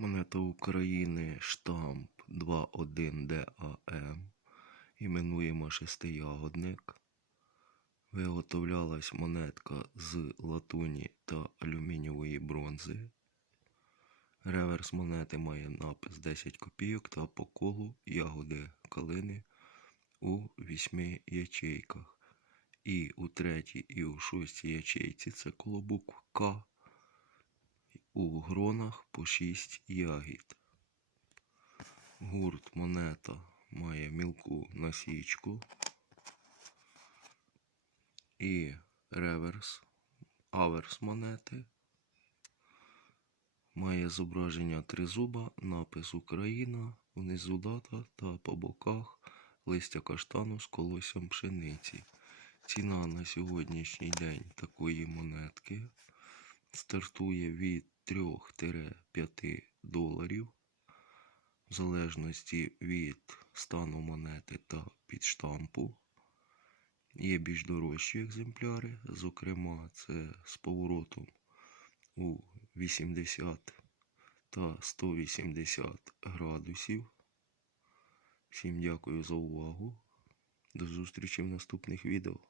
Монета України штамп 21ДАМ. Іменуємо шестиягодник. Виготовлялась монетка з латуні та алюмінієвої бронзи. Реверс монети має напис 10 копійок та по колу ягоди калини у вісьми ячейках. І у третій, і у шостій ячейці це коло букв К. У гронах по 6 ягід. Гурт монета має мілку насічку і реверс, аверс монети. Має зображення тризуба, напис Україна, внизу дата та по боках листя каштану з колоссям пшениці. Ціна на сьогоднішній день такої монетки стартує від 3-5 доларів, в залежності від стану монети та підштампу. Є більш дорожчі екземпляри, зокрема, це з поворотом у 80 та 180 градусів. Всім дякую за увагу. До зустрічі в наступних відео.